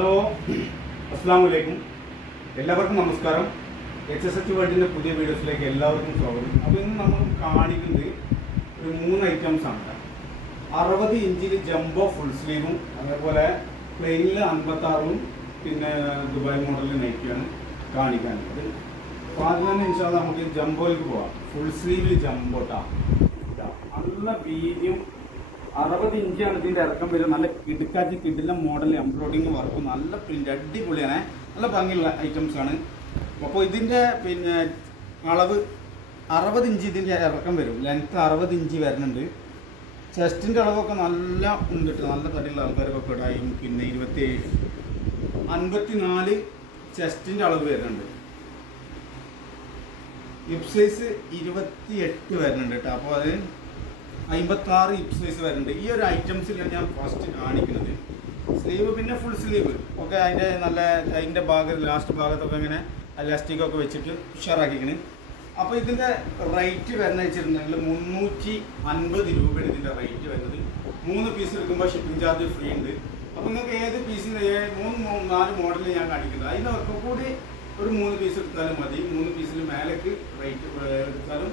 Hello അസ്സാം വലൈക്കും എല്ലാവർക്കും നമസ്കാരം. എച്ച് എസ് എച്ച് വേൾഡിന്റെ പുതിയ വീഡിയോസിലേക്ക് എല്ലാവർക്കും സ്വാഗതം. അപ്പോൾ ഇന്ന് നമ്മൾ കാണിക്കുന്നത് ഒരു മൂന്ന് ഐറ്റംസ് ആണ് അറുപത് ഇഞ്ചിൽ ജംബോ ഫുൾ സ്ലീവും അതേപോലെ പ്ലെയിനിൽ അൻപത്താറും പിന്നെ ദുബായ് മോഡലിൽ നയിക്കുകയാണ് കാണിക്കാനുള്ളത്. അപ്പോൾ ആദ്യം തന്നെ ഇൻഷാല്ല നമുക്ക് ജംബോയിലേക്ക് പോവാം. ഫുൾ സ്ലീവിൽ ജംബോട്ടാ നല്ല വീതിയും അറുപത് ഇഞ്ചാണ് ഇതിന്റെ ഇറക്കം വരും നല്ല കിടുക്കാച്ചി കിടില മോഡൽ എംബ്രോയിഡിങ് വർക്ക് നല്ല പ്രിന്റ് അടിപൊളിയാണ്. നല്ല ഭംഗിയുള്ള ഐറ്റംസ് ആണ്. അപ്പോൾ ഇതിന്റെ പിന്നെ അളവ് അറുപത് ഇഞ്ച് ഇതിന്റെ ഇറക്കം വരും. ലെങ്ത് അറുപത് ഇഞ്ച് വരുന്നുണ്ട്. ചെസ്റ്റിന്റെ അളവൊക്കെ നല്ല ഉണ്ട് നല്ല തടിയുള്ള ആൾക്കാർക്കൊക്കെ ഇടായും. പിന്നെ ഇരുപത്തി അൻപത്തി നാല് ചെസ്റ്റിന്റെ അളവ് വരുന്നുണ്ട്. ഹിപ് സൈസ് ഇരുപത്തിയെട്ട് വരുന്നുണ്ട് കേട്ടോ അപ്പോൾ അത് അമ്പത്തി ആറ് ഹിപ് സൈസ് വരുന്നുണ്ട്. ഈ ഒരു ഐറ്റംസിലാണ് ഞാൻ ഫസ്റ്റ് കാണിക്കുന്നത്. സ്ലീവ് പിന്നെ ഫുൾ സ്ലീവ് ഒക്കെ അതിന്റെ നല്ല അതിന്റെ ഭാഗം ലാസ്റ്റ് ഭാഗത്തൊക്കെ ഇങ്ങനെ ഇലാസ്റ്റിക്കൊക്കെ വെച്ചിട്ട് ഉഷാറാക്കിക്കണ്. അപ്പോൾ ഇതിന്റെ റേറ്റ് വരുന്ന വെച്ചിട്ടുണ്ടെങ്കിൽ മുന്നൂറ്റി അൻപത് രൂപയാണ് ഇതിന്റെ റേറ്റ് വരുന്നത്. മൂന്ന് പീസ് എടുക്കുമ്പോൾ ഷിപ്പിംഗ് ചാർജ് ഫ്രീ ഉണ്ട്. അപ്പോൾ നിങ്ങൾക്ക് ഏത് പീസിന് മൂന്ന് നാല് മോഡൽ ഞാൻ കാണിക്കുന്നത്. അതിനൊക്കെ കൂടി ഒരു മൂന്ന് പീസ് എടുത്താലും മതി. മൂന്ന് പീസിൽ മേലേക്ക് റേറ്റ് എടുത്താലും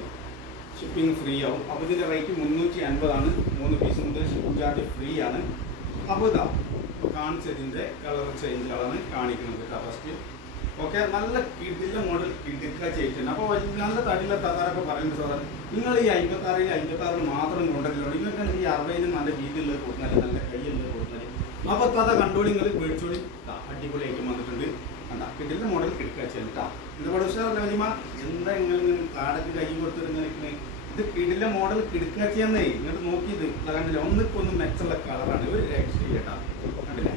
ഷിപ്പിംഗ് ഫ്രീ ആവും. അപ്പോൾ ഇതിന്റെ റേറ്റ് മുന്നൂറ്റി അൻപതാണ് മൂന്ന് പീസ് മുതൽ ഷിപ്പിംഗ് ചാർജ് ഫ്രീ ആണ് അപ്പോൾ ഇതാ കാണിച്ചതിന്റെ കളർ ചേഞ്ചുകളാണ് കാണിക്കുന്നത് കേട്ടോ ഫസ്റ്റ് ഓക്കെ നല്ല കിടില മോഡൽ കിടുക്ക ചെയ്തിട്ടുണ്ട് അപ്പോൾ നല്ല തടിയിലെ തകാറൊക്കെ പറയുന്നത് സാറേ. നിങ്ങൾ ഈ അമ്പത്താറിൽ അമ്പത്താറിൽ മാത്രം കൊണ്ടുവരില്ലോ നിങ്ങൾക്ക് ഈ അറുപതിന് നല്ല രീതിയിലുള്ളത് കൊടുത്താൽ നല്ല കയ്യുള്ളത് കൊടുത്താൽ അപ്പോൾ താത്ത കണ്ടോളി നിങ്ങൾ മേടിച്ചോളി അടിപൊളിയായിട്ട് വന്നിട്ടുണ്ട്. കണ്ടാ കിടില മോഡൽ കിടക്കുക ചെയ്തിട്ടാ. ഇത് പഠിച്ചാൽ വലിയ എന്താ ഇങ്ങനെ കാടൊക്കെ കൈ കൊടുത്തിട്ട് ഇങ്ങനെ ഇത് കിടില മോഡൽ കിടക്കുക ചെയ്യുന്നേ ഇങ്ങോട്ട് നോക്കിയത്. കണ്ടില്ല? ഒന്നിപ്പോ ഒന്ന് മെച്ചുള്ള കളറാണ് ഒരു രക്ഷ കേട്ടാ. കണ്ടില്ലേ?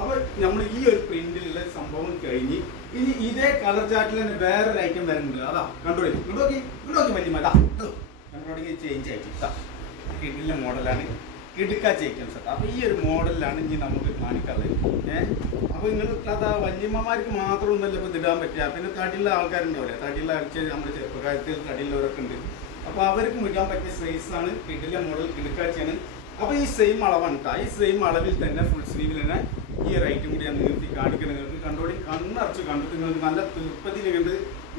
അപ്പൊ നമ്മൾ ഈ ഒരു പ്രിന്റിലുള്ള സംഭവം കഴിഞ്ഞ് ഇനി ഇതേ കളർ ചാർട്ടിൽ തന്നെ വേറൊരു ഐറ്റം വരുന്നുണ്ട്. അതാ കണ്ടോളി? ഇങ്ങോട്ട് നോക്കി. ഇങ്ങോട്ട് നോക്കി വലിയ അതാ കണ്ടോളി ചേഞ്ച് ആയിട്ട് കിടില മോഡലാണ് കിടുക്കാച്ച ഐറ്റംസ് അപ്പൊ ഈ ഒരു മോഡലിലാണ് ഇനി നമുക്ക് കാണിക്കാനുള്ളത്. ഏഹ് അപ്പൊ നിങ്ങൾ അതാ വല്യമ്മമാർക്ക് മാത്രമൊന്നുമല്ല ഇപ്പൊ ഇടാൻ പറ്റുക. പിന്നെ തടിയുള്ള ആൾക്കാരുണ്ടാവില്ലേ? തടിയുള്ള ആൾക്കാർ നമ്മുടെ ചെറുപ്പകാലത്തിൽ തടിയുള്ളവരൊക്കെ ഉണ്ട്. അപ്പോൾ അവർക്കും ഇടാൻ പറ്റിയ സൈസാണ് കിടിലെ മോഡൽ ഇടുക്കാച്ചയാണ് അപ്പോൾ ഈ സെയിം അളവാണ് കേട്ടോ ഈ സെയിം അളവിൽ തന്നെ ഫുൾ സ്ലീവിൽ തന്നെ ഈ റൈറ്റും കൂടി ഞാൻ നിർത്തി കാണിക്കുന്നത് നിങ്ങൾക്ക് കണ്ടോടി കണ്ണടച്ച് കണ്ടിട്ട് നിങ്ങൾക്ക് നല്ല തിരുപ്പതിയിൽ കണ്ട്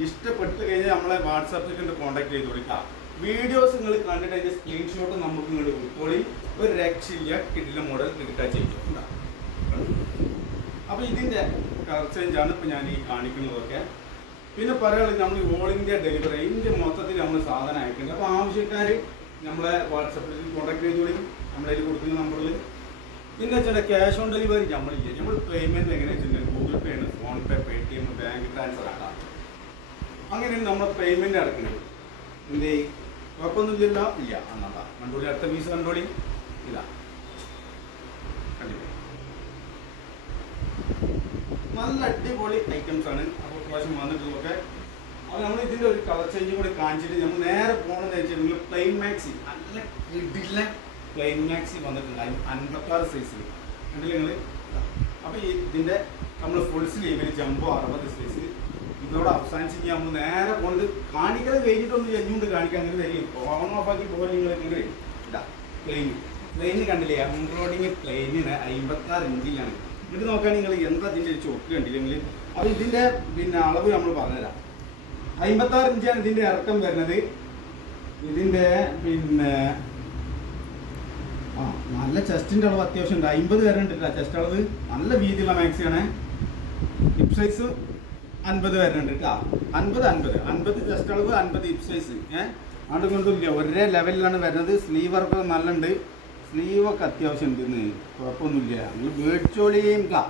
ഇഷ്ടപ്പെട്ട് കഴിഞ്ഞാൽ നമ്മളെ വാട്സാപ്പിൽ കണ്ട് കോൺടാക്ട് ചെയ്ത് കൊടുക്കാം. വീഡിയോസ് നിങ്ങൾ കണ്ടിട്ട് അതിന്റെ സ്ക്രീൻഷോട്ട് നമുക്ക് ഇങ്ങോട്ട് ഉൾക്കൊള്ളി ഒരു രക്ഷയില്ല. കിഡിലെ മോഡൽ കിട്ടാൻ ചെയ്യും അപ്പോൾ ഇതിന്റെ കളർ ചേഞ്ച് ആണ് ഇപ്പൊ ഞാൻ ഈ കാണിക്കുന്നതൊക്കെ. പിന്നെ പറയുകയാണെങ്കിൽ നമ്മൾ ഓൾ ഇന്ത്യ ഡെലിവറി ഇന്ത്യ മൊത്തത്തിൽ നമ്മൾ സാധനം അയക്കുന്നത് അപ്പോൾ ആവശ്യക്കാർ നമ്മളെ വാട്സപ്പിൽ കോൺടാക്ട് ചെയ്ത് ചെയ്തോളി. നമ്മളതിൽ കൊടുക്കുന്ന നമ്പറിൽ പിന്നെ വെച്ചാൽ ക്യാഷ് ഓൺ ഡെലിവറി നമ്മളില്ല? നമ്മൾ പേയ്മെന്റ് എങ്ങനെ വെച്ചിട്ടുണ്ടെങ്കിൽ ഗൂഗിൾ പേ ആണ് phone pay Paytm bank transfer ആക്കാം അങ്ങനെയാണ് നമ്മൾ പേയ്മെന്റ് അടക്കുന്നത് എന്തേ കുഴപ്പമൊന്നുമില്ലല്ലോ. ഇല്ല. എന്നാ കണ്ടോളി അടുത്ത പീസ് കണ്ടോളി. ഇല്ല നല്ല അടിപൊളി ഐറ്റംസ് ആണ്. അപ്പോൾ പ്രാവശ്യം വന്നിട്ടുള്ളതൊക്കെ. അപ്പോൾ നമ്മൾ ഇതിന്റെ ഒരു കളർ ചേഞ്ച് കൂടി കാണിച്ചിട്ട് നമ്മൾ നേരെ പോകണമെന്ന് വെച്ചിട്ടുണ്ടെങ്കിൽ പ്ലെയിൻ മാക്സി നല്ല കിടില പ്ലെയിൻ മാക്സി വന്നിട്ടുണ്ട്. അൻപത്താറ് സൈസിൽ കണ്ടില്ല നിങ്ങൾ അപ്പോൾ ഇതിന്റെ നമ്മൾ ഫുൾ സ്ലീവിൽ ജമ്പോ അറുപത് സൈസ് ഇതോടെ അവസാനിച്ച് നമ്മൾ നേരെ പോണത് കാണിക്കൽ കഴിഞ്ഞിട്ടൊന്നും ചെഞ്ഞുകൊണ്ട് കാണിക്കാൻ. അങ്ങനെ തരും ഓൺ ഓഫാക്കി പോകാൻ നിങ്ങൾ ഇങ്ങനെ ഇതാ പ്ലെയിൻ പ്ലെയിൻ കണ്ടില്ലേ? എംബ്രോയിഡിങ് പ്ലെയിനിന് അമ്പത്താറ് ഇഞ്ചിലാണ് ഇത് നോക്കാൻ നിങ്ങൾ എന്താ ഇതിന്റെ ഒരു ചൊക്ക് കണ്ടില്ലെങ്കിൽ അപ്പോൾ ഇതിന്റെ പിന്നെ അളവ് നമ്മൾ പറഞ്ഞുതരാം. അമ്പത്താറ് ഇഞ്ചാണ് ഇതിന്റെ ഇറക്കം വരുന്നത്. ഇതിന്റെ പിന്നെ ആ നല്ല ചെസ്റ്റിന്റെ അളവ് അത്യാവശ്യം ഉണ്ട്. അമ്പത് ഉണ്ട് ചെസ്റ്റ് അളവ്. നല്ല വീതിയുള്ള മാക്സിയാണ് ഹിപ് സൈസ് അൻപത് വരുന്നുണ്ട് കേട്ടോ അൻപത് അൻപത്. അൻപത് ചെസ്റ്റ് അളവ് അൻപത് ഹിപ് സൈസ് ഏഹ് അതുകൊണ്ട് കൊണ്ടുമില്ല ഒരേ ലെവലിലാണ് വരുന്നത് സ്ലീവ് വർക്ക് സ്ലീവ് ഒക്കെ അത്യാവശ്യം ഉണ്ട് ഇന്ന്. കുഴപ്പമൊന്നുമില്ല. നിങ്ങൾ മേടിച്ചോളിയും കാ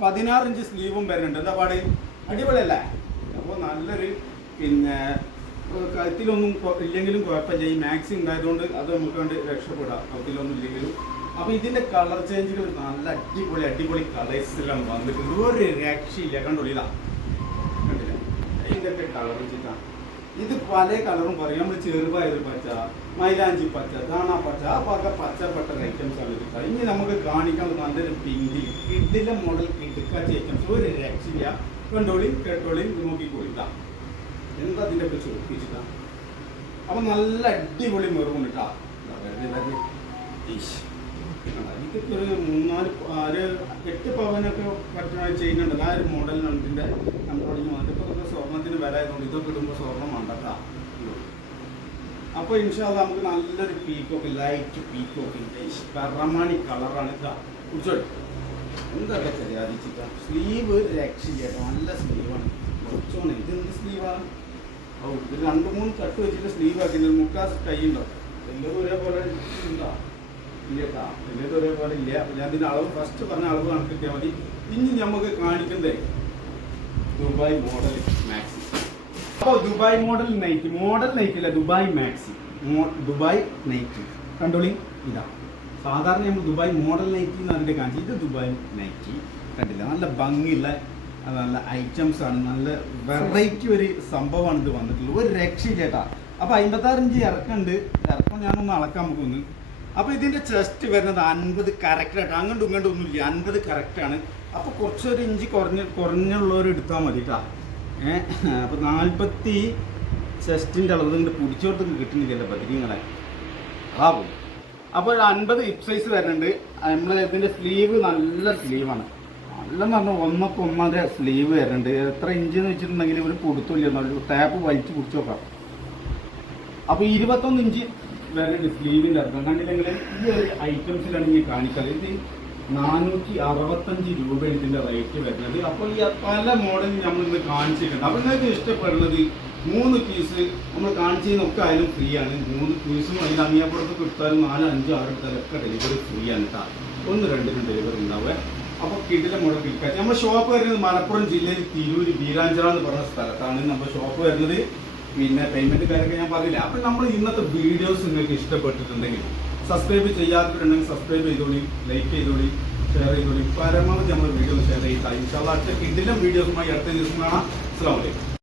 പതിനാറ് ഇഞ്ച് സ്ലീവും വരുന്നുണ്ട് എന്താ പാട്? അടിപൊളിയല്ലേ? അപ്പോൾ നല്ലൊരു പിന്നെ കഴുത്തിലൊന്നും ഇല്ലെങ്കിലും കുഴപ്പമില്ല. ഈ മാക്സി ഉണ്ടായതുകൊണ്ട് അത് നമുക്ക് വേണ്ടി രക്ഷപ്പെടാം. കഴുത്തിലൊന്നും ഇല്ലെങ്കിലും. അപ്പോൾ ഇതിന്റെ കളർ ചേഞ്ചുകൾ നല്ല അടിപൊളി അടിപൊളി കളേഴ്സിലാണ് വന്നിട്ടുണ്ട്. ഒരു രക്ഷയില്ല. കണ്ടോളി ഇതാ. കണ്ടില്ലേ ഇതിന്റെ കളർ വെച്ചിട്ടാണ് ഇത് പല കളറും പറയും. നമ്മൾ ചെറുപയർ പച്ച മൈലാഞ്ചി പച്ച ദാണാ പച്ച ആ പക പച്ചപ്പെട്ട ഐറ്റംസ് ആണ് ഇത്. ഇനി നമുക്ക് കാണിക്കാൻ നല്ലൊരു പിങ്കിൽ കിഡിലെ മോഡൽ കിടുക്കാച്ച ഐറ്റംസ് ഒരു രക്ഷയില്ല. കണ്ടോളി കേട്ടോളി നോക്കി കൊടുക്കാം എന്താ അതിന്റെ ഒക്കെ ചോദിച്ചിട്ടാ അപ്പൊ നല്ല അടിപൊളി മെറുകൊണ്ടിട്ടാ കേട്ടാ ഒരു മൂന്നാൽ ഒരു എട്ട് പവനൊക്കെ പറ്റുന്ന ചെയ്യുന്നുണ്ടല്ലോ ആ ഒരു മോഡലിനാണ് ഇതിന്റെ കൺട്രോളിങ് വന്നിട്ട് ഇപ്പോൾ സ്വർണത്തിന് വില ആയതുകൊണ്ട് ഇതൊക്കെ ഇടുമ്പോൾ സ്വർണം വേണ്ടട്ടാ. അപ്പോൾ ഇൻഷാല്ല നമുക്ക് നല്ലൊരു പീക്കോക്ക് ലൈറ്റ് പീക്കോക്ക് പെറമണി കളറാണ് ഇതാ. കുടിച്ചോട്ടെ എന്തൊക്കെ ചെറിയാതിച്ചിട്ടാ സ്ലീവ് രക്ഷയില്ല നല്ല സ്ലീവാണ് കുറച്ചോണ്. ഇത് സ്ലീവാണ് ഓ ഇത് രണ്ട് മൂന്ന് കട്ട് വെച്ചിട്ട് സ്ലീവ് ആക്കി മുക്കാസ് കൈ ഉണ്ടോ? എല്ലാവരും ഒരേപോലെ ഉണ്ടോ? ഇല്ല കേട്ടോ എല്ലാവരും ഒരേപോലെ ഇല്ല? ഞാൻ ഇതിന്റെ അളവ് ഫസ്റ്റ് പറഞ്ഞ അളവ് കണക്കിട്ടിയാൽ മതി. ഇനി നമുക്ക് കാണിക്കണ്ടേ? ദുബായ് മോഡൽ മാക്സി അപ്പോൾ Dubai model night model night അല്ല? ദുബായ് മാക്സി ദുബായ് നൈറ്റ് കണ്ടോളി? ഇതാ. സാധാരണ നമ്മൾ ദുബായ് മോഡൽ നൈറ്റി എന്ന് പറഞ്ഞിട്ട് കാണിച്ചു ഇത് ദുബായ് നൈറ്റി കണ്ടില്ല? നല്ല ഭംഗിയുള്ള നല്ല ഐറ്റംസ് ആണ്. നല്ല വെറൈറ്റി ഒരു സംഭവമാണ് ഇത് വന്നിട്ടുള്ളത്. ഒരു രക്ഷയില്ല ചേട്ടാ അപ്പോൾ അമ്പത്താറ് ഇഞ്ച് ഇറക്കുന്നുണ്ട് ഇറക്കം ഞാനൊന്ന് അളക്കാൻ പോകുന്നു അപ്പോൾ ഇതിന്റെ ചെസ്റ്റ് വരുന്നത് അൻപത് കറക്റ്റായിട്ട് അങ്ങോട്ടും ഇങ്ങോട്ടും ഒന്നുമില്ല. അൻപത് കറക്റ്റാണ് അപ്പോൾ കുറച്ചൊരു ഇഞ്ച് കുറഞ്ഞ് കുറഞ്ഞുള്ളവർ എടുത്താൽ മതി കേട്ടോ ഏഹ് അപ്പോൾ നാൽപ്പത്തി ചെസ്റ്റിന്റെ അളവ് ഇങ്ങോട്ട് പിടിച്ചോടത്തേക്ക് കിട്ടുന്നില്ലല്ലോ ബദിരിങ്ങളെ ആവും പോയി. അപ്പോൾ അൻപത് ഹിപ് സൈസ് വരുന്നുണ്ട്. നമ്മൾ ഇതിന്റെ സ്ലീവ് നല്ല സ്ലീവാണ് നല്ലെന്ന് പറഞ്ഞാൽ ഒന്നൊക്കെ ഒന്നാതെ സ്ലീവ് വരുന്നുണ്ട്. എത്ര ഇഞ്ച് എന്ന് വെച്ചിട്ടുണ്ടെങ്കിൽ ഒരു പൊടുത്തില്ല ടാപ്പ് വലിച്ചു പിടിച്ചു നോക്കാം. അപ്പോൾ ഇരുപത്തൊന്ന് ഇഞ്ച് വരുന്നുണ്ട് സ്ലീവിന്റെ അർത്ഥം കണ്ടില്ലെങ്കിൽ ഈ ഒരു ഐറ്റംസിലാണ് ഈ കാണിക്കുന്നത് ഇത് നാനൂറ്റി അറുപത്തഞ്ച് രൂപ ഇതിന്റെ റേറ്റ് വരുന്നത്. അപ്പോൾ ഈ പല മോഡലും നമ്മൾ ഇന്ന് കാണിച്ചിട്ടുണ്ട്. അപ്പോൾ നിങ്ങൾക്ക് ഇഷ്ടപ്പെടുന്നത് മൂന്ന് പീസ് നമ്മൾ കാണിച്ചതിനൊക്കെ ആയാലും ഫ്രീ ആണ്. മൂന്ന് പീസും അതിൽ അമിയാപ്പുറത്ത് കിട്ടാനും നാല് അഞ്ച് ആറ് എടുത്താലൊക്കെ ഡെലിവറി ഫ്രീ ആണ് കേട്ടോ ഒന്ന് രണ്ടിനും ഡെലിവറി ഉണ്ടാവുക. അപ്പോൾ കിടിലെ മോഡൽ കിട്ടാൻ നമ്മുടെ ഷോപ്പ് വരുന്നത് മലപ്പുറം ജില്ലയിൽ തിരൂര് ബീരാഞ്ചിറ എന്ന് പറഞ്ഞ സ്ഥലത്താണ്. നമ്മുടെ ഷോപ്പ് വരുന്നത് പിന്നെ പേയ്മെന്റ് കാര്യമൊക്കെ ഞാൻ പറഞ്ഞില്ല? അപ്പോൾ നമ്മൾ ഇന്നത്തെ വീഡിയോസ് നിങ്ങൾക്ക് ഇഷ്ടപ്പെട്ടിട്ടുണ്ടെങ്കിൽ സബ്സ്ക്രൈബ് ചെയ്യാത്തിട്ടുണ്ടെങ്കിൽ സബ്സ്ക്രൈബ് ചെയ്തോളി ലൈക്ക് ചെയ്തോളി ഷെയർ ചെയ്തോളി. പരമാവധി നമ്മൾ വീഡിയോ ഷെയർ ചെയ്താൽ ഇൻഷാല്ല അടുത്ത ഇതിലും വീഡിയോസുമായി അടുത്ത ദിവസം കാണാം. അസ്സാം വലൈക്കും